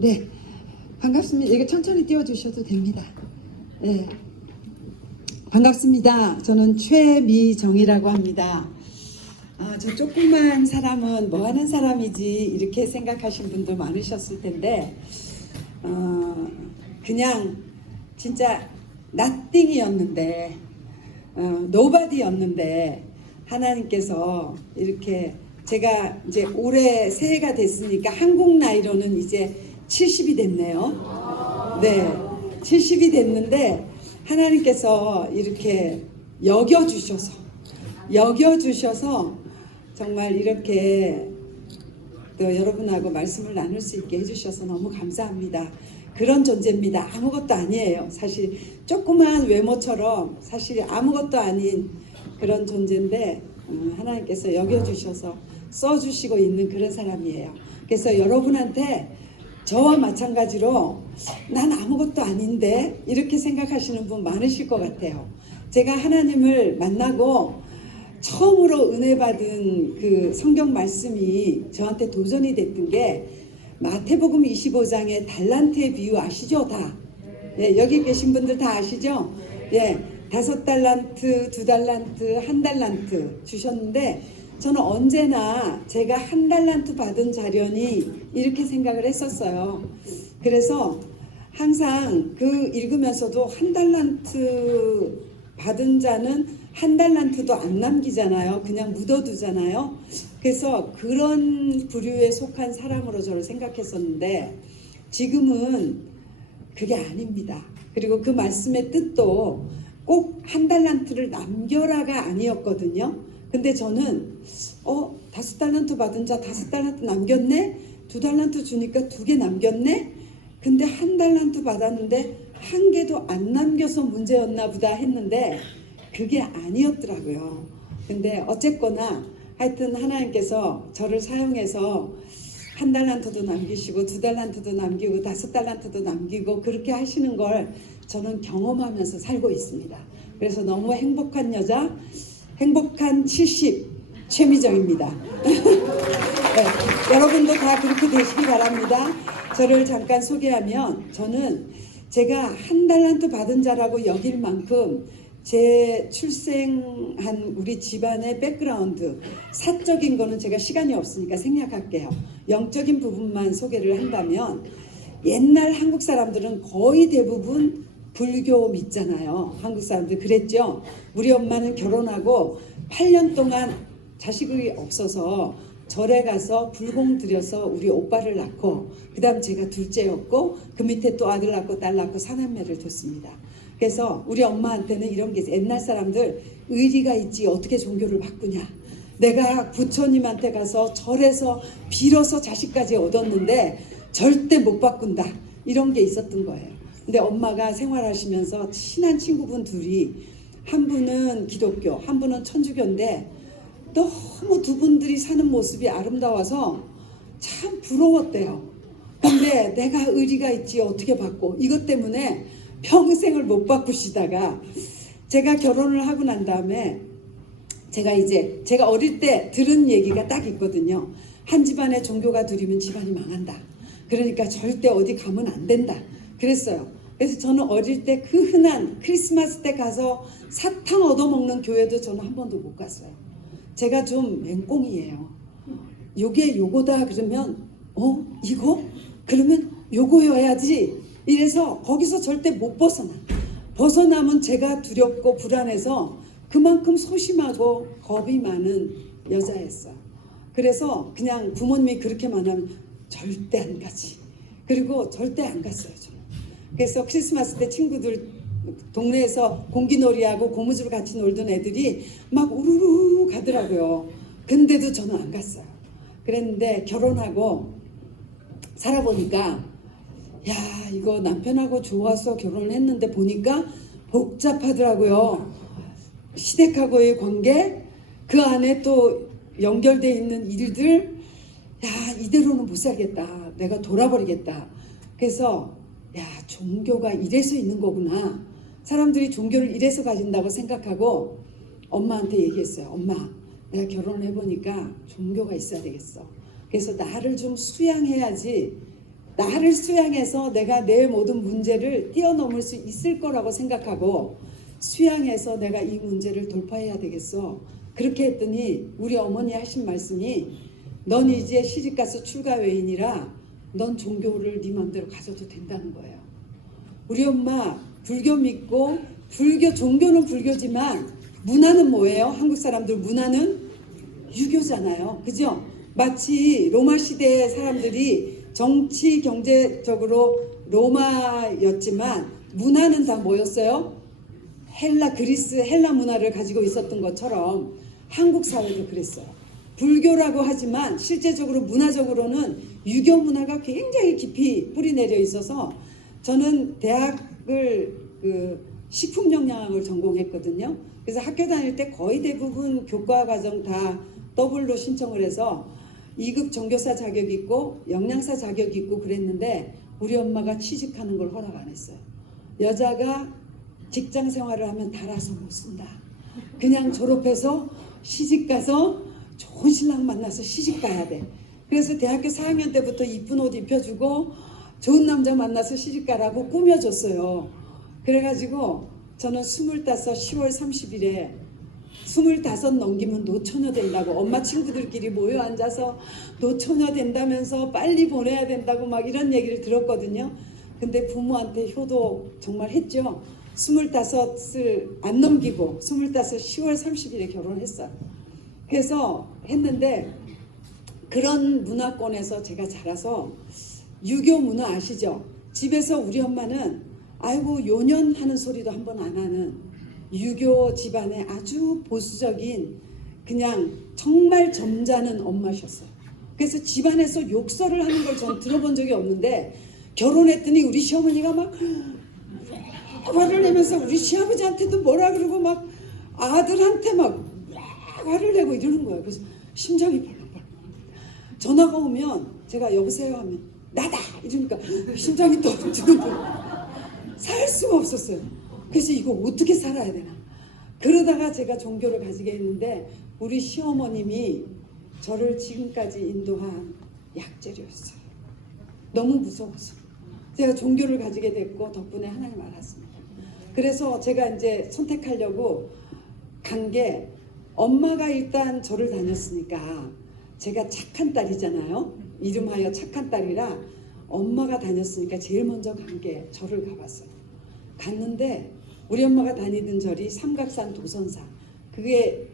네, 반갑습니다. 이거 천천히 띄워주셔도 됩니다. 네, 반갑습니다. 저는 최미정이라고 합니다. 저 조그만 사람은 뭐 하는 사람이지 이렇게 생각하신 분도 많으셨을 텐데 그냥 진짜 nothing이었는데 nobody였는데 하나님께서 이렇게 제가 이제 올해 새해가 됐으니까 한국 나이로는 이제 70이 됐네요. 네, 70이 됐는데 하나님께서 이렇게 여겨주셔서 정말 이렇게 또 여러분하고 말씀을 나눌 수 있게 해주셔서 너무 감사합니다. 그런 존재입니다. 아무것도 아니에요. 사실 조그만 외모처럼 사실 아무것도 아닌 그런 존재인데 하나님께서 여겨주셔서 써주시고 있는 그런 사람이에요. 그래서 여러분한테 저와 마찬가지로 난 아무것도 아닌데 이렇게 생각하시는 분 많으실 것 같아요. 제가 하나님을 만나고 처음으로 은혜 받은 그 성경 말씀이 저한테 도전이 됐던 게 마태복음 25장의 달란트의 비유 아시죠? 다. 네, 여기 계신 분들 다 아시죠? 예, 5달란트, 2달란트, 1달란트 주셨는데 저는 언제나 제가 1달란트 받은 자련이 이렇게 생각을 했었어요. 그래서 항상 그 읽으면서도 1달란트 받은 자는 1달란트도 안 남기잖아요. 그냥 묻어두잖아요. 그래서 그런 부류에 속한 사람으로 저를 생각했었는데 지금은 그게 아닙니다. 그리고 그 말씀의 뜻도 꼭 1달란트를 남겨라가 아니었거든요. 근데 저는 5달란트 받은 자 5달란트 남겼네? 2달란트 주니까 2개 남겼네? 근데 1달란트 받았는데 1개도 안 남겨서 문제였나 보다 했는데 그게 아니었더라고요. 근데 어쨌거나 하여튼 하나님께서 저를 사용해서 1달란트도 남기시고 2달란트도 남기고 5달란트도 남기고 그렇게 하시는 걸 저는 경험하면서 살고 있습니다. 그래서 너무 행복한 여자, 행복한 70 최미정입니다. 네, 여러분도 다 그렇게 되시기 바랍니다. 저를 잠깐 소개하면 저는 제가 1달란트 받은 자라고 여길 만큼 제 출생한 우리 집안의 백그라운드 사적인 거는 제가 시간이 없으니까 생략할게요. 영적인 부분만 소개를 한다면 옛날 한국 사람들은 거의 대부분 불교 믿잖아요. 한국 사람들 그랬죠. 우리 엄마는 결혼하고 8년 동안 자식이 없어서 절에 가서 불공 들여서 우리 오빠를 낳고 그 다음 제가 둘째였고 그 밑에 또 아들 낳고 딸 낳고 사남매를 뒀습니다. 그래서 우리 엄마한테는 이런 게 있어요. 옛날 사람들 의리가 있지 어떻게 종교를 바꾸냐. 내가 부처님한테 가서 절에서 빌어서 자식까지 얻었는데 절대 못 바꾼다. 이런 게 있었던 거예요. 근데 엄마가 생활하시면서 친한 친구분 둘이 한 분은 기독교, 한 분은 천주교인데 너무 두 분들이 사는 모습이 아름다워서 참 부러웠대요. 근데 내가 의리가 있지 어떻게 바꿔. 이것 때문에 평생을 못 바꾸시다가 제가 결혼을 하고 난 다음에 제가 어릴 때 들은 얘기가 딱 있거든요. 한 집안에 종교가 둘이면 집안이 망한다. 그러니까 절대 어디 가면 안 된다. 그랬어요. 그래서 저는 어릴 때 그 흔한 크리스마스 때 가서 사탕 얻어먹는 교회도 저는 한 번도 못 갔어요. 제가 좀 맹꽁이에요. 요게 요거다 그러면 이거? 그러면 요거여야지. 이래서 거기서 절대 못 벗어나면 제가 두렵고 불안해서 그만큼 소심하고 겁이 많은 여자였어요. 그래서 그냥 부모님이 그렇게만 하면 절대 안 가지. 그리고 절대 안 갔어요. 저는. 그래서 크리스마스 때 친구들 동네에서 공기놀이하고 고무줄 같이 놀던 애들이 막 우르르 가더라고요. 근데도 저는 안 갔어요. 그랬는데 결혼하고 살아보니까 야 이거 남편하고 좋아서 결혼을 했는데 보니까 복잡하더라고요. 시댁하고의 관계 그 안에 또 연결되어 있는 일들 야 이대로는 못 살겠다. 내가 돌아버리겠다. 그래서 야 종교가 이래서 있는 거구나. 사람들이 종교를 이래서 가진다고 생각하고 엄마한테 얘기했어요. 엄마 내가 결혼을 해보니까 종교가 있어야 되겠어. 그래서 나를 좀 수양해야지 나를 수양해서 내가 내 모든 문제를 뛰어넘을 수 있을 거라고 생각하고 수양해서 내가 이 문제를 돌파해야 되겠어. 그렇게 했더니 우리 어머니 하신 말씀이 넌 이제 시집가서 출가 외인이라 넌 종교를 네 마음대로 가져도 된다는 거예요. 우리 엄마 불교 믿고 불교 종교는 불교지만 문화는 뭐예요? 한국 사람들 문화는 유교잖아요. 그죠? 마치 로마 시대의 사람들이 정치 경제적으로 로마였지만 문화는 다 뭐였어요? 헬라 그리스 헬라 문화를 가지고 있었던 것처럼 한국 사회도 그랬어요. 불교라고 하지만 실제적으로 문화적으로는 유교 문화가 굉장히 깊이 뿌리내려 있어서 저는 대학을 식품영양학을 전공했거든요. 그래서 학교 다닐 때 거의 대부분 교과 과정 다 더블로 신청을 해서 2급 전교사 자격 있고 영양사 자격 있고 그랬는데 우리 엄마가 취직하는 걸 허락 안 했어요. 여자가 직장 생활을 하면 달아서 못 쓴다. 그냥 졸업해서 시집 가서 좋은 신랑 만나서 시집 가야 돼. 그래서 대학교 4학년 때부터 이쁜 옷 입혀주고 좋은 남자 만나서 시집 가라고 꾸며줬어요. 그래가지고 저는 25 10월 30일에 25 넘기면 노처녀 된다고 엄마 친구들끼리 모여 앉아서 노처녀 된다면서 빨리 보내야 된다고 막 이런 얘기를 들었거든요. 근데 부모한테 효도 정말 했죠. 25을 안 넘기고 25 10월 30일에 결혼했어요. 그래서 했는데 그런 문화권에서 제가 자라서 유교 문화 아시죠? 집에서 우리 엄마는 아이고 요년하는 소리도 한 번 안 하는 유교 집안의 아주 보수적인 그냥 정말 점잖은 엄마셨어요. 그래서 집안에서 욕설을 하는 걸 전 들어본 적이 없는데 결혼했더니 우리 시어머니가 막 화를 내면서 우리 시아버지한테도 뭐라 그러고 막 아들한테 막 화를 내고 이러는 거예요. 그래서 심장이 벌렁벌렁. 전화가 오면 제가 여보세요 하면 나다 이러니까 심장이 또 두근두근. 살 수가 없었어요. 그래서 이거 어떻게 살아야 되나. 그러다가 제가 종교를 가지게 했는데 우리 시어머님이 저를 지금까지 인도한 약재료였어요. 너무 무서워서 제가 종교를 가지게 됐고 덕분에 하나님 알았습니다. 그래서 제가 이제 선택하려고 간 게 엄마가 일단 저를 다녔으니까 제가 착한 딸이잖아요. 이름하여 착한 딸이라 엄마가 다녔으니까 제일 먼저 간 게 절을 가봤어요. 갔는데 우리 엄마가 다니던 절이 삼각산 도선사. 그게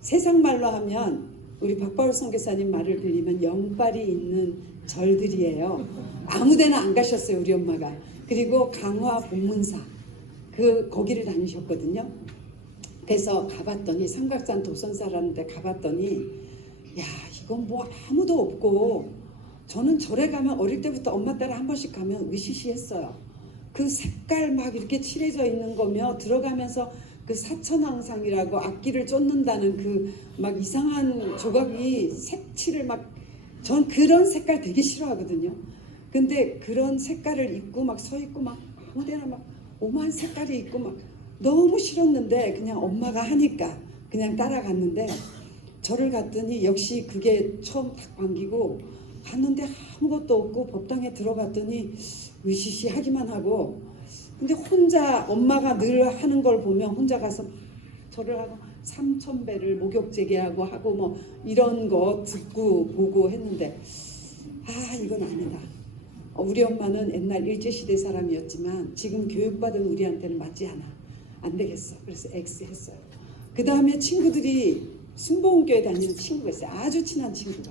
세상 말로 하면 우리 박바울 선교사님 말을 빌리면 영빨이 있는 절들이에요. 아무데나 안 가셨어요 우리 엄마가. 그리고 강화 본문사 거기를 다니셨거든요. 그래서 가봤더니 삼각산 도선사라는 데 가봤더니 야 이건 뭐 아무도 없고 저는 절에 가면 어릴 때부터 엄마 따라 한 번씩 가면 으시시했어요. 그 색깔 막 이렇게 칠해져 있는 거며 들어가면서 그 사천왕상이라고 악기를 쫓는다는 그 막 이상한 조각이 색칠을 막 전 그런 색깔 되게 싫어하거든요. 근데 그런 색깔을 입고 막 서 있고 막 아무데나 막 오만 색깔이 있고 막 너무 싫었는데 그냥 엄마가 하니까 그냥 따라갔는데 절을 갔더니 역시 그게 처음 딱 반기고 갔는데 아무것도 없고 법당에 들어갔더니 으시시하기만 하고 근데 혼자 엄마가 늘 하는 걸 보면 혼자 가서 절을 하고 3,000배를 목욕제계하고 하고 뭐 이런 거 듣고 보고 했는데 아 이건 아니다. 우리 엄마는 옛날 일제시대 사람이었지만 지금 교육받은 우리한테는 맞지 않아. 안 되겠어. 그래서 X 했어요. 그 다음에 친구들이 순복음교회 다니는 친구가 있어요. 아주 친한 친구가.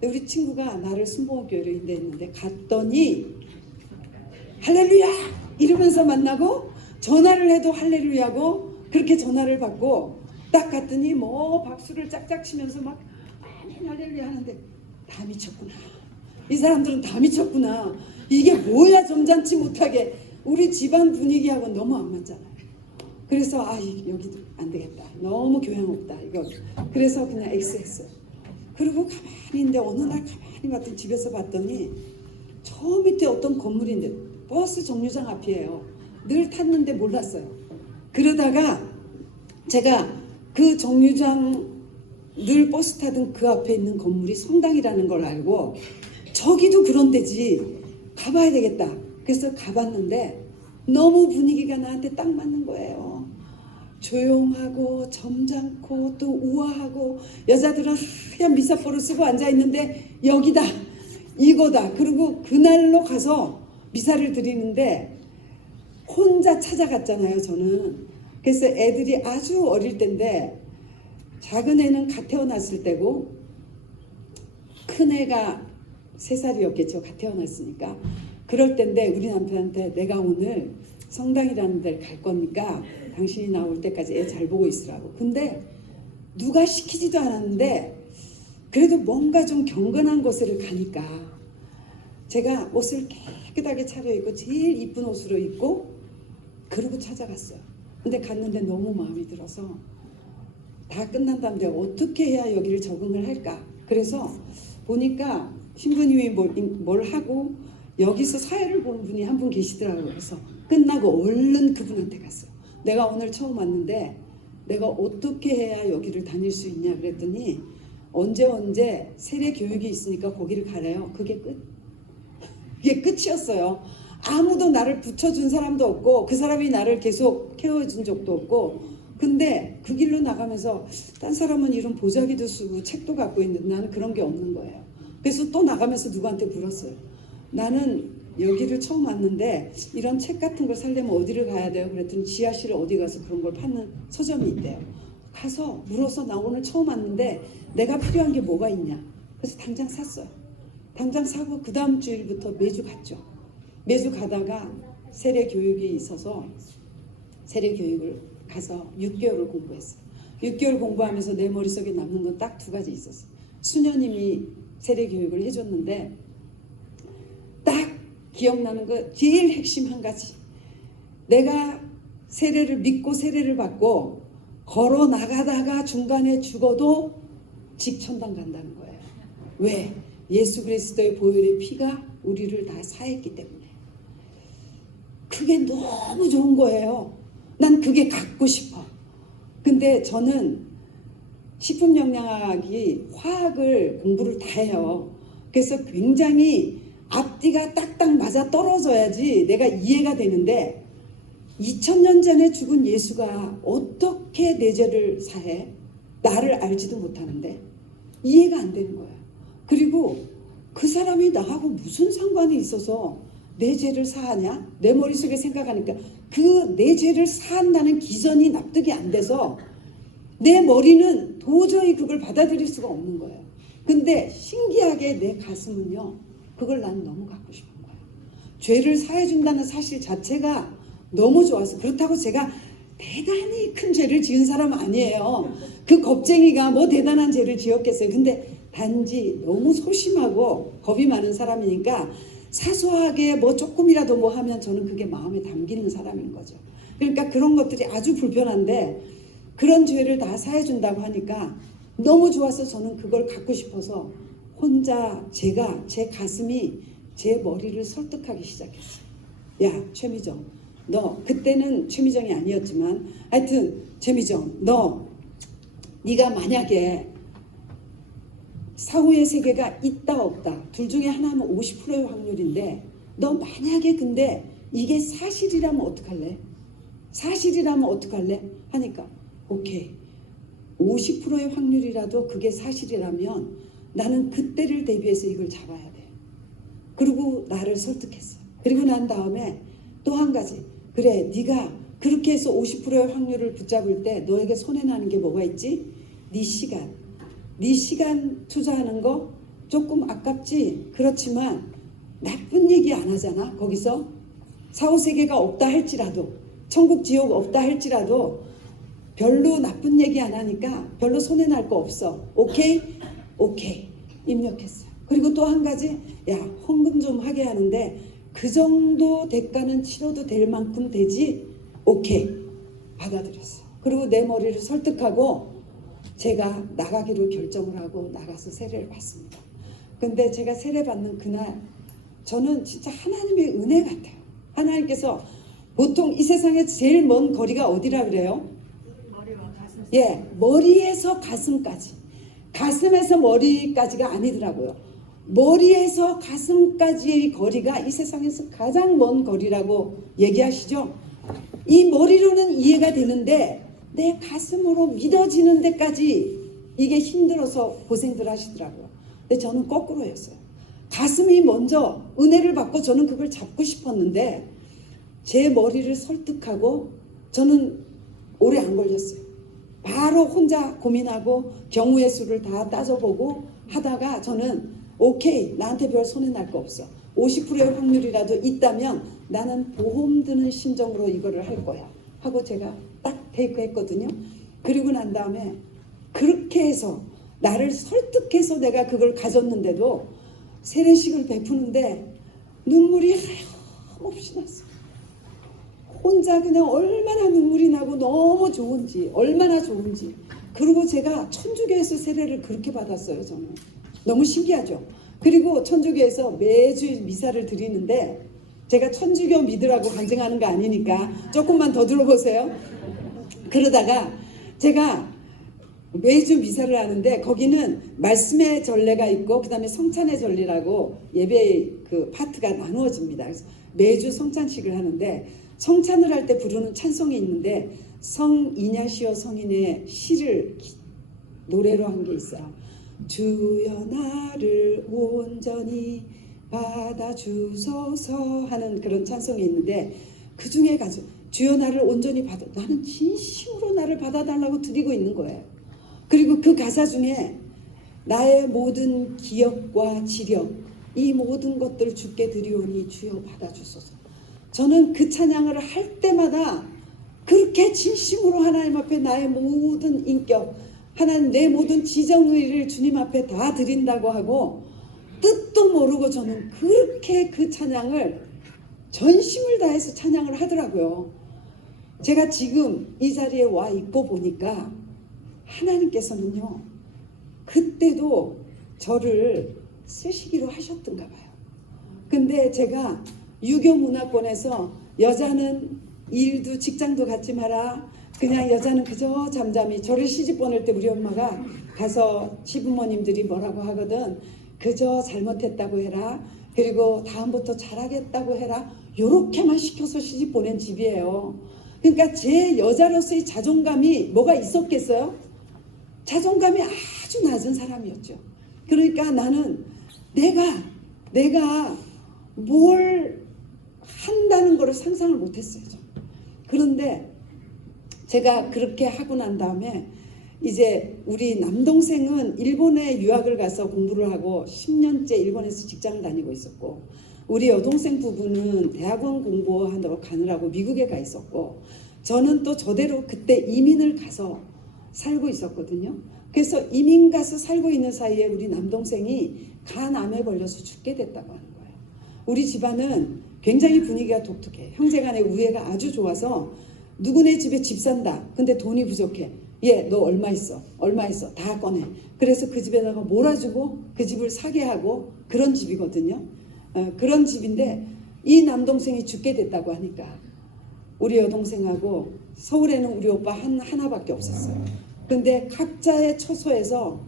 근데 우리 친구가 나를 순복음교회로 인도했는데 갔더니 할렐루야 이러면서 만나고 전화를 해도 할렐루야고 그렇게 전화를 받고 딱 갔더니 뭐 박수를 짝짝 치면서 막 아멘 할렐루야 하는데 다 미쳤구나. 이 사람들은 다 미쳤구나. 이게 뭐야 점잖지 못하게 우리 집안 분위기하고 너무 안 맞잖아요. 그래서 여기도 안 되겠다. 너무 교양 없다 이거. 그래서 그냥 X 했어요. 그리고 가만히 있는데 어느 날 가만히 봤더니 집에서 봤더니 저 밑에 어떤 건물인데 버스 정류장 앞이에요. 늘 탔는데 몰랐어요. 그러다가 제가 그 정류장 늘 버스 타던 그 앞에 있는 건물이 성당이라는 걸 알고 저기도 그런 데지 가봐야 되겠다. 그래서 가봤는데 너무 분위기가 나한테 딱 맞는 거예요. 조용하고 점잖고 또 우아하고 여자들은 하얀 미사포를 쓰고 앉아있는데 여기다 이거다. 그리고 그날로 가서 미사를 드리는데 혼자 찾아갔잖아요. 저는. 그래서 애들이 아주 어릴 때인데 작은 애는 갓 태어났을 때고 큰 애가 3살이었겠죠. 갓 태어났으니까. 그럴 때인데 우리 남편한테 내가 오늘 성당이라는 데를 갈 거니까 당신이 나올 때까지 애 잘 보고 있으라고. 근데 누가 시키지도 않았는데 그래도 뭔가 좀 경건한 곳을 가니까 제가 옷을 깨끗하게 차려입고 제일 이쁜 옷으로 입고 그러고 찾아갔어요. 근데 갔는데 너무 마음에 들어서 다 끝난 다음에 어떻게 해야 여기를 적응을 할까. 그래서 보니까 신부님이 뭘 하고 여기서 사회를 보는 분이 한 분 계시더라고요. 그래서 끝나고 얼른 그분한테 갔어요. 내가 오늘 처음 왔는데 내가 어떻게 해야 여기를 다닐 수 있냐 그랬더니 언제 세례 교육이 있으니까 거기를 가래요. 그게 끝이었어요. 아무도 나를 붙여준 사람도 없고 그 사람이 나를 계속 케어해준 적도 없고 근데 그 길로 나가면서 딴 사람은 이런 보자기도 쓰고 책도 갖고 있는데 나는 그런 게 없는 거예요. 그래서 또 나가면서 누구한테 물었어요. 나는 여기를 처음 왔는데 이런 책 같은 걸 사려면 어디를 가야 돼요? 그랬더니 지하실에 어디 가서 그런 걸 파는 서점이 있대요. 가서 물어서 나 오늘 처음 왔는데 내가 필요한 게 뭐가 있냐. 그래서 당장 샀어요. 당장 사고 그 다음 주일부터 매주 갔죠. 매주 가다가 세례 교육이 있어서 세례 교육을 가서 6개월을 공부했어요. 6개월 공부하면서 내 머릿속에 남는 건 딱 2가지 있었어요. 수녀님이 세례 교육을 해줬는데 딱 기억나는 거 제일 핵심 한 가지. 내가 세례를 믿고 세례를 받고 걸어 나가다가 중간에 죽어도 직천당 간다는 거예요. 왜? 예수 그리스도의 보혈의 피가 우리를 다 사했기 때문에. 그게 너무 좋은 거예요. 난 그게 갖고 싶어. 근데 저는 식품영양학이 화학을 공부를 다 해요. 그래서 굉장히 앞뒤가 딱딱 맞아 떨어져야지 내가 이해가 되는데 2000년 전에 죽은 예수가 어떻게 내 죄를 사해? 나를 알지도 못하는데 이해가 안 되는 거야. 그리고 그 사람이 나하고 무슨 상관이 있어서 내 죄를 사하냐? 내 머릿속에 생각하니까 그 내 죄를 사한다는 기전이 납득이 안 돼서 내 머리는 도저히 그걸 받아들일 수가 없는 거예요. 근데 신기하게 내 가슴은요. 그걸 난 너무 갖고 싶은 거예요. 죄를 사해준다는 사실 자체가 너무 좋아서. 그렇다고 제가 대단히 큰 죄를 지은 사람은 아니에요. 그 겁쟁이가 뭐 대단한 죄를 지었겠어요. 근데 단지 너무 소심하고 겁이 많은 사람이니까 사소하게 뭐 조금이라도 뭐 하면 저는 그게 마음에 담기는 사람인 거죠. 그러니까 그런 것들이 아주 불편한데 그런 죄를 다 사해준다고 하니까 너무 좋아서 저는 그걸 갖고 싶어서 혼자 제가 제 가슴이 제 머리를 설득하기 시작했어요. 야 최미정, 너 그때는 최미정이 아니었지만 하여튼 최미정, 네가 만약에 사후의 세계가 있다 없다 둘 중에 하나면 50%의 확률인데 너 만약에 근데 이게 사실이라면 어떡할래? 사실이라면 어떡할래? 하니까 오케이 50%의 확률이라도 그게 사실이라면 나는 그때를 대비해서 이걸 잡아야 돼. 그리고 나를 설득했어. 그리고 난 다음에 또 한 가지. 그래 네가 그렇게 해서 50%의 확률을 붙잡을 때 너에게 손해나는 게 뭐가 있지? 네 시간. 네 시간 투자하는 거 조금 아깝지? 그렇지만 나쁜 얘기 안 하잖아. 거기서 사후세계가 없다 할지라도 천국 지옥 없다 할지라도 별로 나쁜 얘기 안 하니까 별로 손해날 거 없어. 오케이? 오케이. 입력했어요. 그리고 또 한 가지. 야 헌금 좀 하게 하는데 그 정도 대가는 치러도 될 만큼 되지? 오케이. 받아들였어요. 그리고 내 머리를 설득하고 제가 나가기로 결정을 하고 나가서 세례를 받습니다. 근데 제가 세례 받는 그날 저는 진짜 하나님의 은혜 같아요. 하나님께서 보통 이 세상에 제일 먼 거리가 어디라 그래요? 머리와 가슴. 예, 머리에서 가슴까지. 가슴에서 머리까지가 아니더라고요. 머리에서 가슴까지의 거리가 이 세상에서 가장 먼 거리라고 얘기하시죠. 이 머리로는 이해가 되는데 내 가슴으로 믿어지는 데까지 이게 힘들어서 고생들 하시더라고요. 근데 저는 거꾸로였어요. 가슴이 먼저 은혜를 받고 저는 그걸 잡고 싶었는데 제 머리를 설득하고 저는 오래 안 걸렸어요. 바로 혼자 고민하고 경우의 수를 다 따져보고 하다가 저는 오케이, 나한테 별 손해 날 거 없어. 50%의 확률이라도 있다면 나는 보험 드는 심정으로 이거를 할 거야 하고 제가 딱 테이크했거든요. 그리고 난 다음에 그렇게 해서 나를 설득해서 내가 그걸 가졌는데도 세례식을 베푸는데 눈물이 하염없이 났어요. 혼자 그냥 얼마나 눈물이 나고 너무 좋은지, 얼마나 좋은지. 그리고 제가 천주교에서 세례를 그렇게 받았어요. 저는 너무 신기하죠. 그리고 천주교에서 매주 미사를 드리는데 제가 천주교 믿으라고 간증하는 거 아니니까 조금만 더 들어보세요. 그러다가 제가 매주 미사를 하는데 거기는 말씀의 전례가 있고 그 다음에 성찬의 전례라고 예배의 그 파트가 나누어집니다. 그래서 매주 성찬식을 하는데 성찬을 할 때 부르는 찬송이 있는데 성 이냐시오 성인의 시를 노래로 한 게 있어요. 주여 나를 온전히 받아주소서 하는 그런 찬송이 있는데 그 중에 가서 주여 나를 온전히 받아, 나는 진심으로 나를 받아달라고 드리고 있는 거예요. 그리고 그 가사 중에 나의 모든 기억과 지력 이 모든 것들 주께 드리오니 주여 받아주소서. 저는 그 찬양을 할 때마다 그렇게 진심으로 하나님 앞에 나의 모든 인격 하나님 내 모든 지정의를 주님 앞에 다 드린다고 하고 뜻도 모르고 저는 그렇게 그 찬양을 전심을 다해서 찬양을 하더라고요. 제가 지금 이 자리에 와 있고 보니까 하나님께서는요 그때도 저를 쓰시기로 하셨던가 봐요. 근데 제가 유교 문화권에서 여자는 일도 직장도 갖지 마라, 그냥 여자는 그저 잠잠히, 저를 시집 보낼 때 우리 엄마가 가서 시부모님들이 뭐라고 하거든, 그저 잘못했다고 해라, 그리고 다음부터 잘하겠다고 해라, 요렇게만 시켜서 시집 보낸 집이에요. 그러니까 제 여자로서의 자존감이 뭐가 있었겠어요? 자존감이 아주 낮은 사람이었죠. 그러니까 나는 내가 뭘 한다는 거를 상상을 못했어요. 그런데 제가 그렇게 하고 난 다음에 이제 우리 남동생은 일본에 유학을 가서 공부를 하고 10년째 일본에서 직장을 다니고 있었고, 우리 여동생 부부는 대학원 공부한다고 가느라고 미국에 가 있었고, 저는 또 저대로 그때 이민을 가서 살고 있었거든요. 그래서 이민 가서 살고 있는 사이에 우리 남동생이 간암에 걸려서 죽게 됐다고 하는 거예요. 우리 집안은 굉장히 분위기가 독특해. 형제간의 우애가 아주 좋아서 누구네 집에 집 산다. 근데 돈이 부족해. 얘 너 얼마 있어? 얼마 있어? 다 꺼내. 그래서 그 집에다가 몰아주고 그 집을 사게 하고 그런 집이거든요. 그런 집인데 이 남동생이 죽게 됐다고 하니까 우리 여동생하고 서울에는 우리 오빠 하나밖에 없었어요. 근데 각자의 처소에서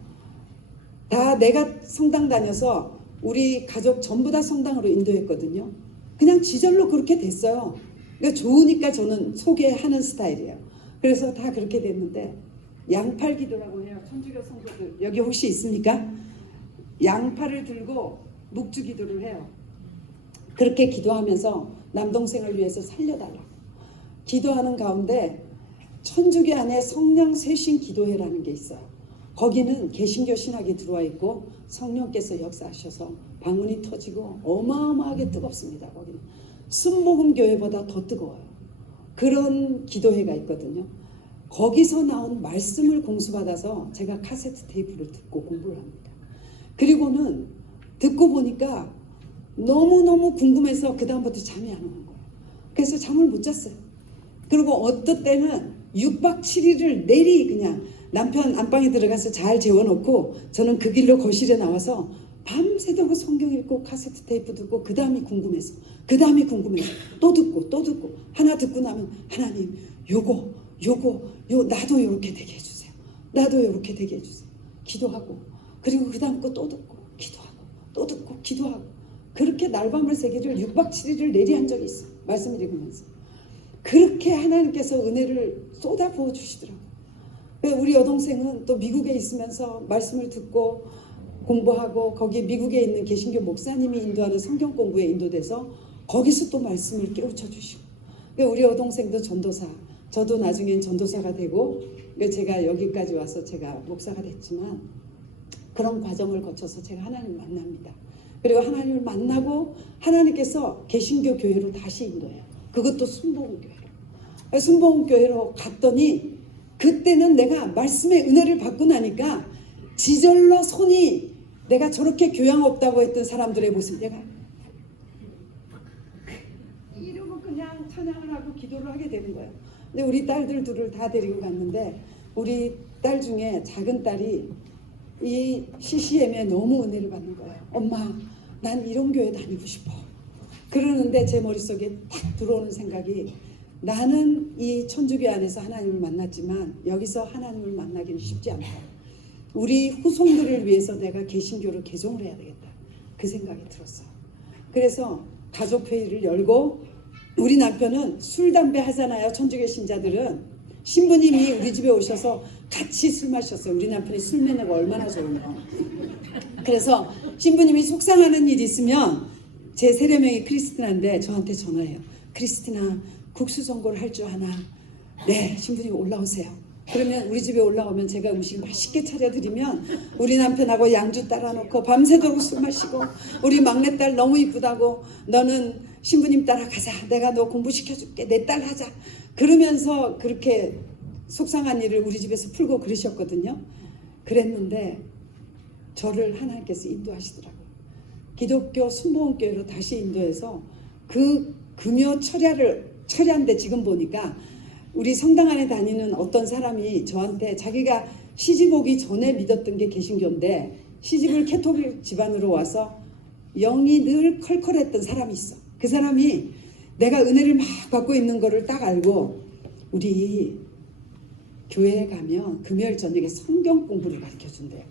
다 내가 성당 다녀서 우리 가족 전부 다 성당으로 인도했거든요. 그냥 지절로 그렇게 됐어요. 그러니까 좋으니까 저는 소개하는 스타일이에요. 그래서 다 그렇게 됐는데 양팔 기도라고 해요. 천주교 성도들 여기 혹시 있습니까? 양팔을 들고 묵주 기도를 해요. 그렇게 기도하면서 남동생을 위해서 살려달라고 기도하는 가운데 천주교 안에 성령 쇄신 기도회라는 게 있어요. 거기는 개신교 신학이 들어와 있고 성령께서 역사하셔서 방언이 터지고 어마어마하게 뜨겁습니다. 거기는 순복음 교회보다 더 뜨거워요. 그런 기도회가 있거든요. 거기서 나온 말씀을 공수받아서 제가 카세트 테이프를 듣고 공부를 합니다. 그리고는 듣고 보니까 너무너무 궁금해서 그 다음부터 잠이 안 오는 거예요. 그래서 잠을 못 잤어요. 그리고 어떤 때는 6박 7일을 내리 그냥 남편 안방에 들어가서 잘 재워놓고 저는 그 길로 거실에 나와서 밤새도록 성경 읽고 카세트 테이프 듣고 그 다음이 궁금해서 또 듣고 하나 듣고 나면 하나님 요거 나도 요렇게 되게 해주세요. 나도 요렇게 되게 해주세요. 기도하고 그리고 그 다음 거 또 듣고 기도하고 또 듣고 기도하고 그렇게 날밤을 새기를 6박 7일을 내리한 적이 있어요. 말씀 읽으면서. 그렇게 하나님께서 은혜를 쏟아 부어 주시더라고요. 우리 여동생은 또 미국에 있으면서 말씀을 듣고 공부하고 거기 미국에 있는 개신교 목사님이 인도하는 성경 공부에 인도돼서 거기서 또 말씀을 깨우쳐 주시고 우리 여동생도 전도사, 저도 나중엔 전도사가 되고 제가 여기까지 와서 제가 목사가 됐지만 그런 과정을 거쳐서 제가 하나님을 만납니다. 그리고 하나님을 만나고 하나님께서 개신교 교회로 다시 인도해요. 그것도 순복음교회로. 순복음교회로 갔더니 그때는 내가 말씀의 은혜를 받고 나니까 지절로 손이 내가 저렇게 교양 없다고 했던 사람들의 모습 내가 이러고 그냥 찬양을 하고 기도를 하게 되는 거예요. 근데 우리 딸들 둘을 다 데리고 갔는데 우리 딸 중에 작은 딸이 이 CCM에 너무 은혜를 받는 거예요. 엄마, 난 이런 교회 다니고 싶어. 그러는데 제 머릿속에 딱 들어오는 생각이 나는 이 천주교 안에서 하나님을 만났지만 여기서 하나님을 만나기는 쉽지 않다. 우리 후손들을 위해서 내가 개신교를 개종을 해야 되겠다. 그 생각이 들었어요. 그래서 가족회의를 열고 우리 남편은 술, 담배 하잖아요. 천주교 신자들은. 신부님이 우리 집에 오셔서 같이 술 마셨어요. 우리 남편이 술 매너가 얼마나 좋으면. 그래서 신부님이 속상하는 일 있으면 제 세례명이 크리스티나인데 저한테 전화해요. 크리스티나 국수 전골 할 줄 아나? 네, 신부님 올라오세요. 그러면 우리 집에 올라오면 제가 음식 맛있게 차려드리면 우리 남편하고 양주 따라놓고 밤새도록 술 마시고 우리 막내딸 너무 이쁘다고 너는 신부님 따라가자. 내가 너 공부시켜줄게. 내 딸 하자. 그러면서 그렇게 속상한 일을 우리 집에서 풀고 그러셨거든요. 그랬는데 저를 하나님께서 인도하시더라고요. 기독교 순복음교회로 다시 인도해서 그 금요 철야인데 지금 보니까 우리 성당 안에 다니는 어떤 사람이 저한테 자기가 시집 오기 전에 믿었던 게 개신교인데 시집을 캐토릭 집안으로 와서 영이 늘 컬컬했던 사람이 있어. 그 사람이 내가 은혜를 막 받고 있는 거를 딱 알고 우리 교회에 가면 금요일 저녁에 성경 공부를 가르쳐 준대요.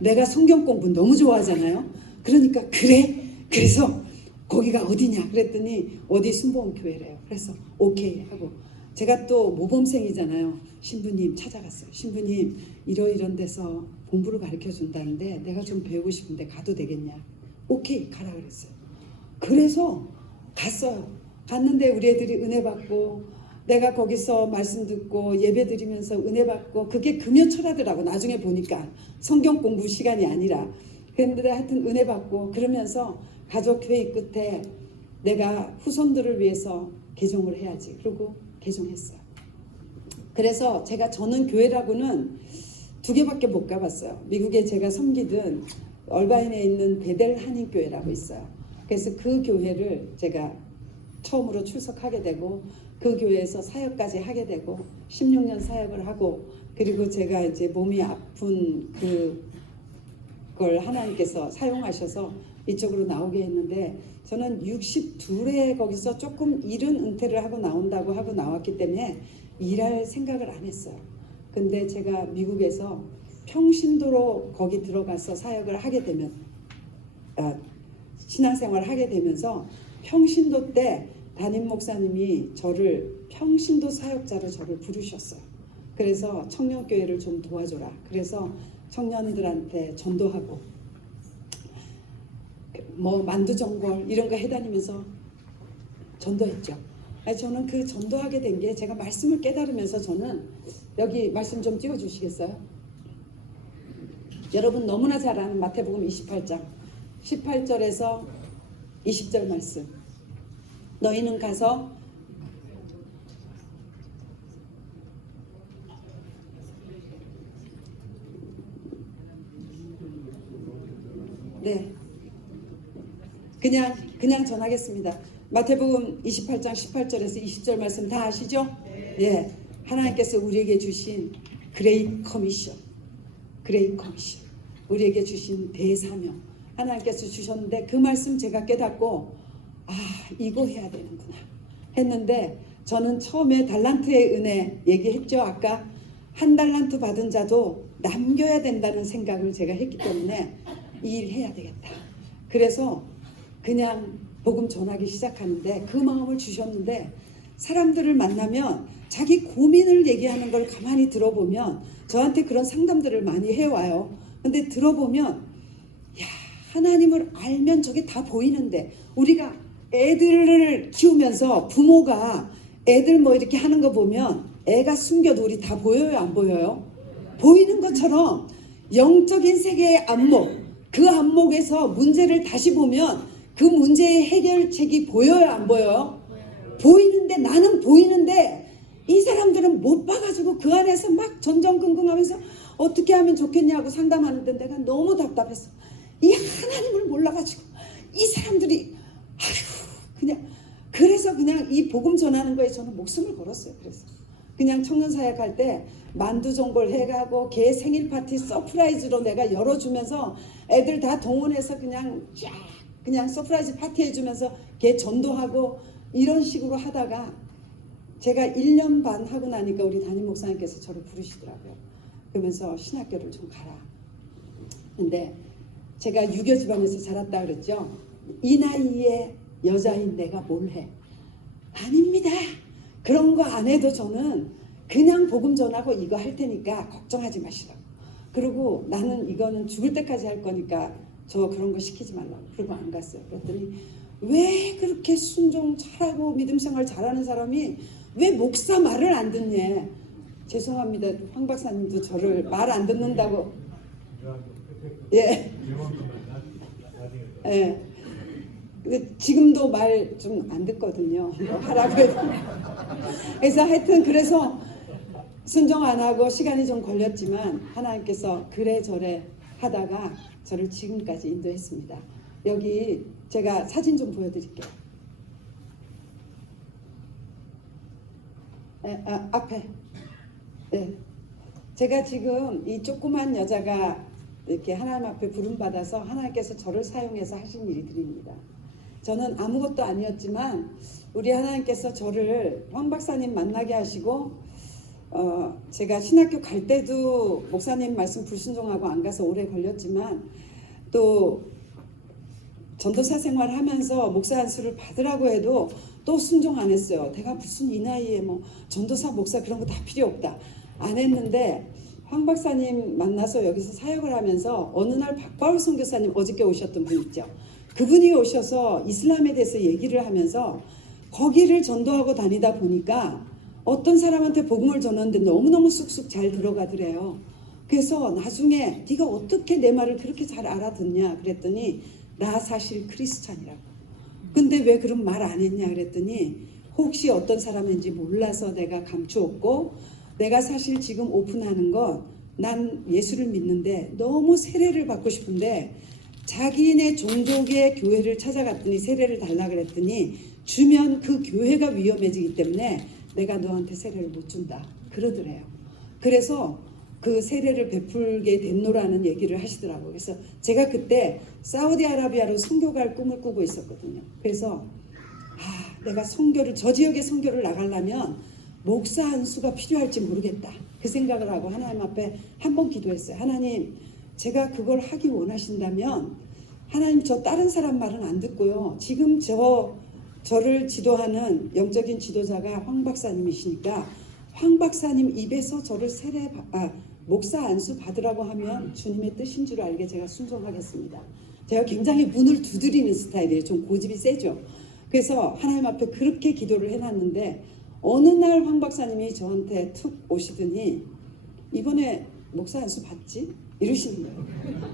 내가 성경 공부 너무 좋아하잖아요. 그러니까 그래? 그래서 거기가 어디냐? 그랬더니 어디 순복음교회래요. 그래서 오케이 하고 제가 또 모범생이잖아요. 신부님 찾아갔어요. 신부님 이런 데서 공부를 가르쳐 준다는데 내가 좀 배우고 싶은데 가도 되겠냐? 오케이 가라 그랬어요. 그래서 갔어요. 갔는데 우리 애들이 은혜 받고 내가 거기서 말씀 듣고 예배 드리면서 은혜 받고 그게 금요철하더라고. 나중에 보니까 성경 공부 시간이 아니라. 그런데 하여튼 은혜 받고 그러면서 가족회의 끝에 내가 후손들을 위해서 개종을 해야지. 그리고 개종했어요. 그래서 저는 교회라고는 2개밖에 못 가봤어요. 미국에 제가 섬기던 얼바인에 있는 베델 한인교회라고 있어요. 그래서 그 교회를 제가 처음으로 출석하게 되고 그 교회에서 사역까지 하게 되고 16년 사역을 하고 그리고 제가 이제 몸이 아픈 그걸 하나님께서 사용하셔서 이쪽으로 나오게 했는데 저는 62에 거기서 조금 이른 은퇴를 하고 나온다고 하고 나왔기 때문에 일할 생각을 안 했어요. 근데 제가 미국에서 평신도로 거기 들어가서 사역을 하게 되면 신앙생활을 하게 되면서 평신도 때 담임 목사님이 저를 평신도 사역자로 저를 부르셨어요. 그래서 청년교회를 좀 도와줘라. 그래서 청년들한테 전도하고 뭐 만두전골 이런 거 해다니면서 전도했죠. 저는 그 전도하게 된 게 제가 말씀을 깨달으면서 저는 여기 말씀 좀 띄워주시겠어요? 여러분 너무나 잘 아는 마태복음 28장 18절에서 20절 말씀. 너희는 가서 네 그냥 전하겠습니다. 마태복음 28장 18절에서 20절 말씀 다 아시죠? 예, 하나님께서 우리에게 주신 그레이트 커미션 우리에게 주신 대사명 하나님께서 주셨는데 그 말씀 제가 깨닫고 이거 해야 되는구나 했는데 저는 처음에 달란트의 은혜 얘기했죠. 아까 한 달란트 받은 자도 남겨야 된다는 생각을 제가 했기 때문에 이 일 해야 되겠다. 그래서 그냥 복음 전하기 시작하는데 그 마음을 주셨는데 사람들을 만나면 자기 고민을 얘기하는 걸 가만히 들어보면 저한테 그런 상담들을 많이 해와요. 근데 들어보면 야, 하나님을 알면 저게 다 보이는데 우리가 애들을 키우면서 부모가 애들 뭐 이렇게 하는 거 보면 애가 숨겨도 우리 다 보여요, 안 보여요? 보이는 것처럼 영적인 세계의 안목, 그 안목에서 문제를 다시 보면 그 문제의 해결책이 보여요, 안 보여요? 보이는데 나는 보이는데 이 사람들은 못 봐가지고 그 안에서 막 전전긍긍하면서 어떻게 하면 좋겠냐고 상담하는데 내가 너무 답답했어. 이 하나님을 몰라가지고 이 사람들이 그래서 그냥 이 복음 전하는 거에 저는 목숨을 걸었어요. 그래서 그냥 청년사역 할 때 만두전골 해가고 걔 생일 파티 서프라이즈로 내가 열어주면서 애들 다 동원해서 그냥 쫙 그냥 서프라이즈 파티 해주면서 걔 전도하고 이런 식으로 하다가 제가 1년 반 하고 나니까 우리 담임 목사님께서 저를 부르시더라고요. 그러면서 신학교를 좀 가라. 근데 제가 유교 집안에서 자랐다 그랬죠. 이 나이에 여자인 내가 뭘 해? 아닙니다. 그런 거 안 해도 저는 그냥 복음 전하고 이거 할 테니까 걱정하지 마시라고. 그리고 나는 이거는 죽을 때까지 할 거니까 저 그런 거 시키지 말라고. 그리고 안 갔어요. 그랬더니 왜 그렇게 순종 잘하고 믿음 생활 잘하는 사람이 왜 목사 말을 안 듣냐. 죄송합니다. 황 박사님도 저를 말 안 듣는다고. 예. 예. 근데 지금도 말 좀 안 듣거든요. 하라고 해도. 그래서 하여튼 그래서 순종 안 하고 시간이 좀 걸렸지만 하나님께서 그래 저래 하다가 저를 지금까지 인도했습니다. 여기 제가 사진 좀 보여드릴게요. 앞에. 네. 제가 지금 이 조그만 여자가 이렇게 하나님 앞에 부름받아서 하나님께서 저를 사용해서 하신 일들입니다. 저는 아무것도 아니었지만 우리 하나님께서 저를 황 박사님 만나게 하시고 제가 신학교 갈 때도 목사님 말씀 불순종하고 안 가서 오래 걸렸지만 또 전도사 생활하면서 목사 안수를 받으라고 해도 또 순종 안 했어요. 내가 무슨 이 나이에 뭐 전도사 목사 그런 거 다 필요 없다. 안 했는데 황 박사님 만나서 여기서 사역을 하면서 어느 날 박바울 선교사님 어저께 오셨던 분 있죠. 그분이 오셔서 이슬람에 대해서 얘기를 하면서 거기를 전도하고 다니다 보니까 어떤 사람한테 복음을 전하는데 너무너무 쑥쑥 잘 들어가더래요. 그래서 나중에 네가 어떻게 내 말을 그렇게 잘 알아듣냐 그랬더니 나 사실 크리스찬이라고. 근데 왜 그런 말 안 했냐 그랬더니 혹시 어떤 사람인지 몰라서 내가 감추었고 내가 사실 지금 오픈하는 건 난 예수를 믿는데 너무 세례를 받고 싶은데 자기네 종족의 교회를 찾아갔더니 세례를 달라 그랬더니 주면 그 교회가 위험해지기 때문에 내가 너한테 세례를 못 준다 그러더래요. 그래서 그 세례를 베풀게 됐노라는 얘기를 하시더라고요. 그래서 제가 그때 사우디아라비아로 선교 갈 꿈을 꾸고 있었거든요. 그래서 내가 선교를 저 지역에 선교를 나가려면 목사 한 수가 필요할지 모르겠다. 그 생각을 하고 하나님 앞에 한 번 기도했어요. 하나님, 제가 그걸 하기 원하신다면 하나님 저 다른 사람 말은 안 듣고요. 지금 저를 지도하는 영적인 지도자가 황 박사님이시니까 황 박사님 입에서 저를 목사 안수 받으라고 하면 주님의 뜻인 줄 알게 제가 순종하겠습니다. 제가 굉장히 문을 두드리는 스타일이에요. 좀 고집이 세죠. 그래서 하나님 앞에 그렇게 기도를 해놨는데 어느 날 황 박사님이 저한테 툭 오시더니 이번에 목사 안수 받지? 이러시는 거예요.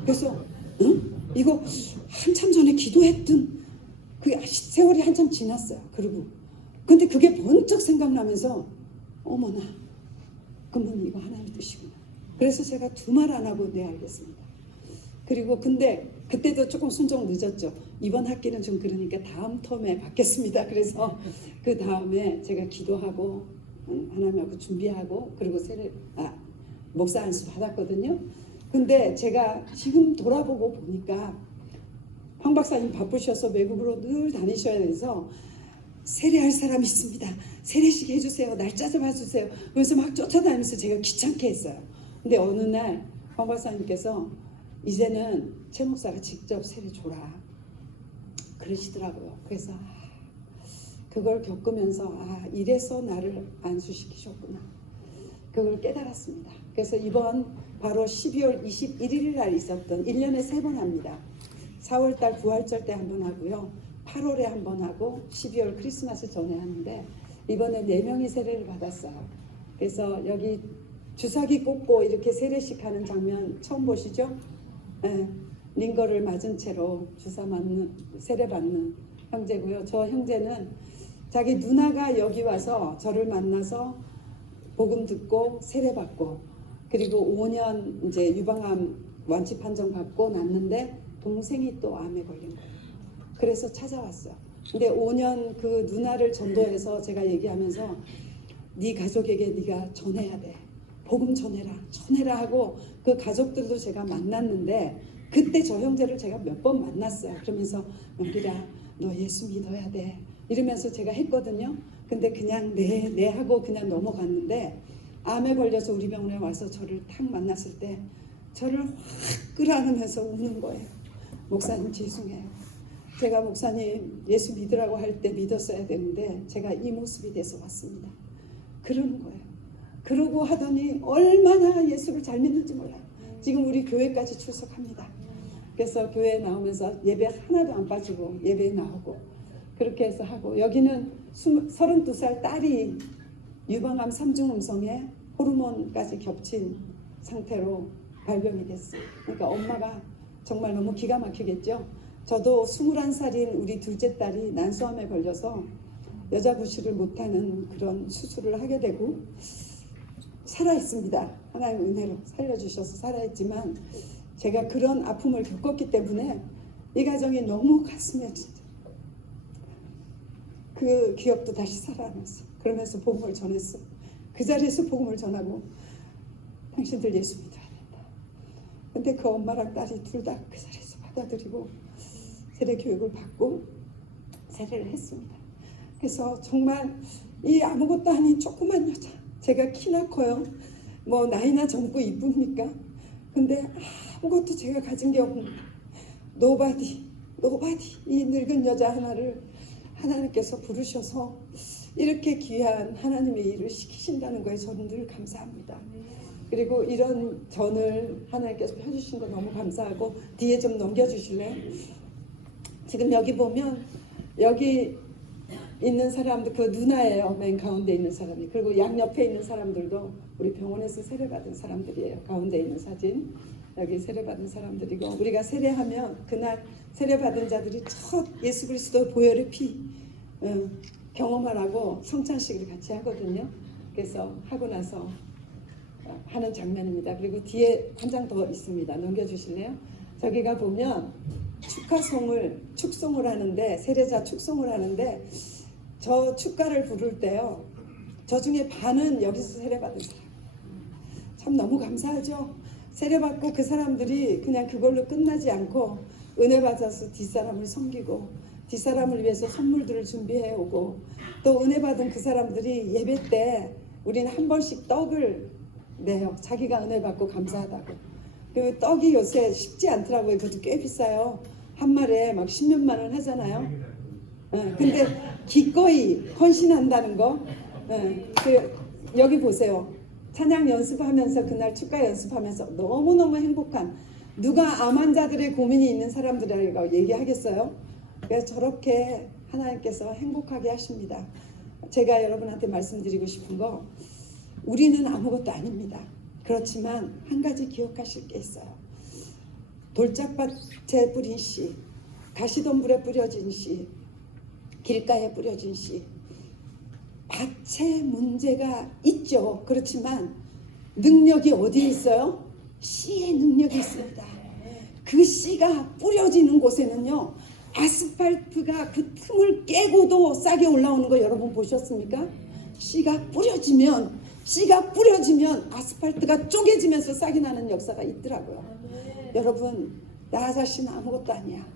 그래서 응? 이거 한참 전에 기도했던 그 세월이 한참 지났어요. 그리고 근데 그게 번쩍 생각나면서 어머나 그러면 이거 하나님 뜻이구나. 그래서 제가 두 말 안 하고 네 알겠습니다. 그리고 근데 그때도 조금 순종 늦었죠. 이번 학기는 좀 그러니까 다음 텀에 받겠습니다. 그래서 그 다음에 제가 기도하고 하나님하고 준비하고 그리고 목사 안수 받았거든요. 근데 제가 지금 돌아보고 보니까 황 박사님 바쁘셔서 외국으로 늘 다니셔야 돼서 세례할 사람 있습니다. 세례식 해주세요. 날짜 잡아주세요. 그래서 막 쫓아다니면서 제가 귀찮게 했어요. 근데 어느 날 황 박사님께서 이제는 최 목사가 직접 세례 줘라. 그러시더라고요. 그래서 그걸 겪으면서 이래서 나를 안수시키셨구나. 그걸 깨달았습니다. 그래서 이번 바로 12월 21일 날 있었던 1년에 3번 합니다. 4월달 부활절 때 한 번 하고요. 8월에 한 번 하고 12월 크리스마스 전에 하는데 이번에 4명이 세례를 받았어요. 그래서 여기 주사기 꽂고 이렇게 세례식 하는 장면 처음 보시죠? 네, 링거를 맞은 채로 주사 맞는 세례 받는 형제고요. 저 형제는 자기 누나가 여기 와서 저를 만나서 복음 듣고 세례 받고 그리고 5년 이제 유방암 완치 판정 받고 났는데 동생이 또 암에 걸린 거예요. 그래서 찾아왔어요. 근데 5년 그 누나를 전도해서 제가 얘기하면서 네 가족에게 네가 전해야 돼. 복음 전해라 하고 그 가족들도 제가 만났는데 그때 저 형제를 제가 몇 번 만났어요. 그러면서 영길아 너 예수 믿어야 돼. 이러면서 제가 했거든요. 근데 그냥 네 하고 그냥 넘어갔는데 암에 걸려서 우리 병원에 와서 저를 탁 만났을 때 저를 확 끌어안으면서 우는 거예요. 목사님 죄송해요. 제가 목사님 예수 믿으라고 할 때 믿었어야 되는데 제가 이 모습이 돼서 왔습니다. 그러는 거예요. 그러고 하더니 얼마나 예수를 잘 믿는지 몰라요. 지금 우리 교회까지 출석합니다. 그래서 교회에 나오면서 예배 하나도 안 빠지고 예배에 나오고 그렇게 해서 하고 여기는 32살 딸이 유방암 3중 음성에 호르몬까지 겹친 상태로 발병이 됐어요. 그러니까 엄마가 정말 너무 기가 막히겠죠. 저도 21살인 우리 둘째 딸이 난소암에 걸려서 여자 구실을 못하는 그런 수술을 하게 되고 살아있습니다. 하나님 은혜로 살려주셔서 살아있지만 제가 그런 아픔을 겪었기 때문에 이 가정이 너무 가슴에 진짜 그 기억도 다시 살아나서 그러면서 복음을 전했어. 그 자리에서 복음을 전하고 당신들 예수 믿어야 된다. 근데 그 엄마랑 딸이 둘 다 그 자리에서 받아들이고 세례 교육을 받고 세례를 했습니다. 그래서 정말 이 아무것도 아닌 조그만 여자, 제가 키나 커요. 뭐 나이나 젊고 이쁩니까? 근데 아무것도 제가 가진 게 없는 노바디 이 늙은 여자 하나를 하나님께서 부르셔서 이렇게 귀한 하나님의 일을 시키신다는 거에 저는 늘 감사합니다. 그리고 이런 전을 하나님께서 펴주신 거 너무 감사하고 뒤에 좀 넘겨주실래요? 지금 여기 보면 여기 있는 사람도 그 누나예요. 맨 가운데 있는 사람이. 그리고 양옆에 있는 사람들도 우리 병원에서 세례받은 사람들이에요. 가운데 있는 사진 여기 세례받은 사람들이고 우리가 세례하면 그날 세례받은 자들이 첫 예수 그리스도 보혈의 피 경험하라고 성찬식을 같이 하거든요. 그래서 하고 나서 하는 장면입니다. 그리고 뒤에 한 장 더 있습니다. 넘겨주실래요? 저기가 보면 축송을 하는데 세례자 축송을 하는데 저 축가를 부를 때요. 저 중에 반은 여기서 세례받은 사람. 참 너무 감사하죠. 세례받고 그 사람들이 그냥 그걸로 끝나지 않고 은혜 받아서 뒷사람을 섬기고 뒷사람을 위해서 선물들을 준비해 오고 또 은혜 받은 그 사람들이 예배 때 우리는 한 번씩 떡을 내요. 자기가 은혜 받고 감사하다고. 그 떡이 요새 쉽지 않더라고요. 그것도 꽤 비싸요. 한 마리에 막 10몇만 원 하잖아요. 근데 기꺼이 헌신한다는 거. 여기 보세요. 찬양 연습하면서 그날 축가 연습하면서 너무너무 행복한 누가 암 환자들의 고민이 있는 사람들이라고 얘기하겠어요? 그래서 저렇게 하나님께서 행복하게 하십니다. 제가 여러분한테 말씀드리고 싶은 거 우리는 아무것도 아닙니다. 그렇지만 한 가지 기억하실 게 있어요. 돌짝밭에 뿌린 씨, 가시덤불에 뿌려진 씨, 길가에 뿌려진 씨. 밭에 문제가 있죠. 그렇지만 능력이 어디에 있어요? 씨의 능력이 있습니다. 그 씨가 뿌려지는 곳에는요. 아스팔트가 그 틈을 깨고도 싹이 올라오는 거 여러분 보셨습니까? 씨가 뿌려지면 아스팔트가 쪼개지면서 싹이 나는 역사가 있더라고요. 여러분 나 자신 아무것도 아니야.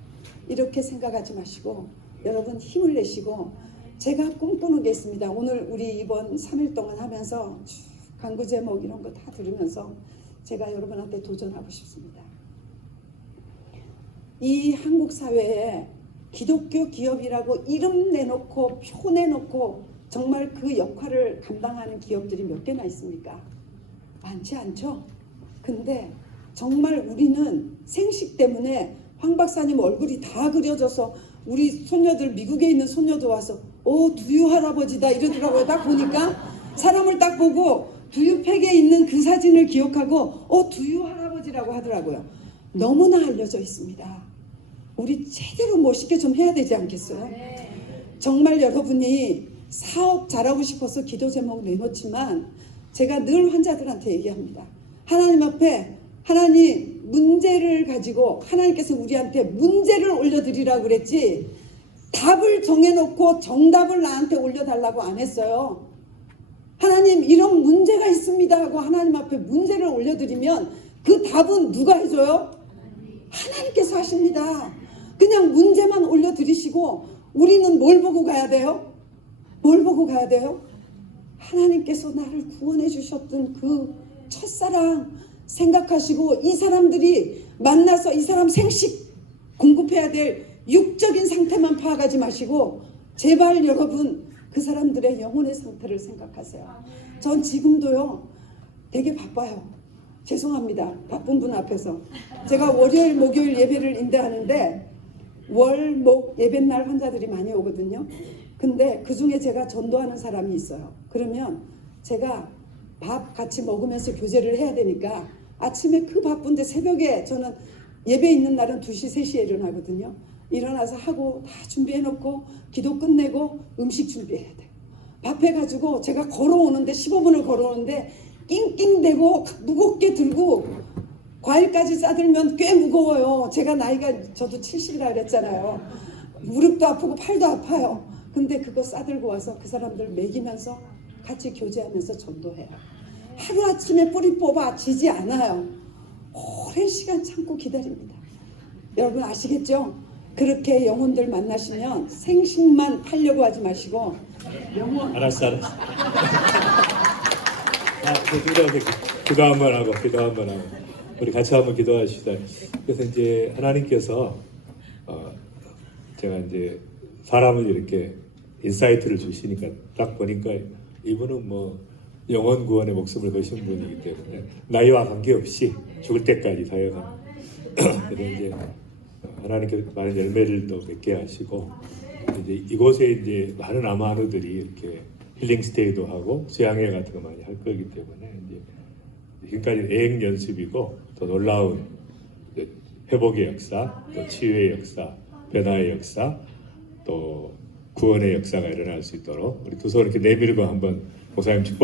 이렇게 생각하지 마시고 여러분 힘을 내시고 제가 꿈꾸는 게 있습니다. 오늘 우리 이번 3일 동안 하면서 강구 제목 이런 거 다 들으면서 제가 여러분한테 도전하고 싶습니다. 이 한국 사회에 기독교 기업이라고 이름 내놓고 표 내놓고 정말 그 역할을 감당하는 기업들이 몇 개나 있습니까? 많지 않죠? 근데 정말 우리는 생식 때문에 황 박사님 얼굴이 다 그려져서 우리 손녀들 미국에 있는 손녀도 와서 두유 할아버지다 이러더라고요. 딱 보니까 사람을 딱 보고 두유팩에 있는 그 사진을 기억하고 두유 할아버지라고 하더라고요. 너무나 알려져 있습니다. 우리 제대로 멋있게 좀 해야 되지 않겠어요? 정말 여러분이 사업 잘하고 싶어서 기도 제목 내놓지만 제가 늘 환자들한테 얘기합니다. 하나님 앞에 하나님 문제를 가지고 하나님께서 우리한테 문제를 올려드리라고 그랬지 답을 정해놓고 정답을 나한테 올려달라고 안 했어요. 하나님 이런 문제가 있습니다 하고 하나님 앞에 문제를 올려드리면 그 답은 누가 해줘요? 하나님께서 하십니다. 그냥 문제만 올려드리시고 우리는 뭘 보고 가야 돼요? 뭘 보고 가야 돼요? 하나님께서 나를 구원해 주셨던 그 첫사랑 생각하시고 이 사람들이 만나서 이 사람 생식 공급해야 될 육적인 상태만 파악하지 마시고 제발 여러분 그 사람들의 영혼의 상태를 생각하세요. 전 지금도요 되게 바빠요. 죄송합니다. 바쁜 분 앞에서. 제가 월요일 목요일 예배를 인도하는데 월목 예배날 환자들이 많이 오거든요. 근데 그중에 제가 전도하는 사람이 있어요. 그러면 제가 밥 같이 먹으면서 교제를 해야 되니까 아침에 그 바쁜데 새벽에 저는 예배 있는 날은 2시 3시에 일어나거든요. 일어나서 하고 다 준비해놓고 기도 끝내고 음식 준비해야 돼요. 밥 해가지고 제가 걸어오는데 15분을 걸어오는데 낑낑대고 무겁게 들고 과일까지 싸들면 꽤 무거워요. 제가 나이가 저도 70이라 그랬잖아요. 무릎도 아프고 팔도 아파요. 근데 그거 싸들고 와서 그 사람들 먹이면서 같이 교제하면서 전도해요. 하루아침에 뿌리 뽑아 지지 않아요. 오랜 시간 참고 기다립니다. 여러분 아시겠죠? 그렇게 영혼들 만나시면 생식만 하려고 하지 마시고 영혼 알았어. 기도 한번 하고 우리 같이 한번 기도하시다. 그래서 이제 하나님께서 제가 이제 사람을 이렇게 인사이트를 주시니까 딱 보니까 이분은 뭐 영혼 구원의 목숨을 거신 분이기 때문에 나이와 관계없이 죽을 때까지 사역하는. 그래서 이제 하나님께서 많은 열매를 또 맺게 하시고 이제 이곳에 이제 많은 아마누들이 이렇게 힐링 스테이도 하고 수양회 같은 거 많이 할 거기 때문에 이제 지금까지 애행 연습이고 또 놀라운 회복의 역사, 또 치유의 역사, 변화의 역사, 또 구원의 역사가 일어날 수 있도록 우리 두 손 이렇게 내밀고 한번 목사님 축복.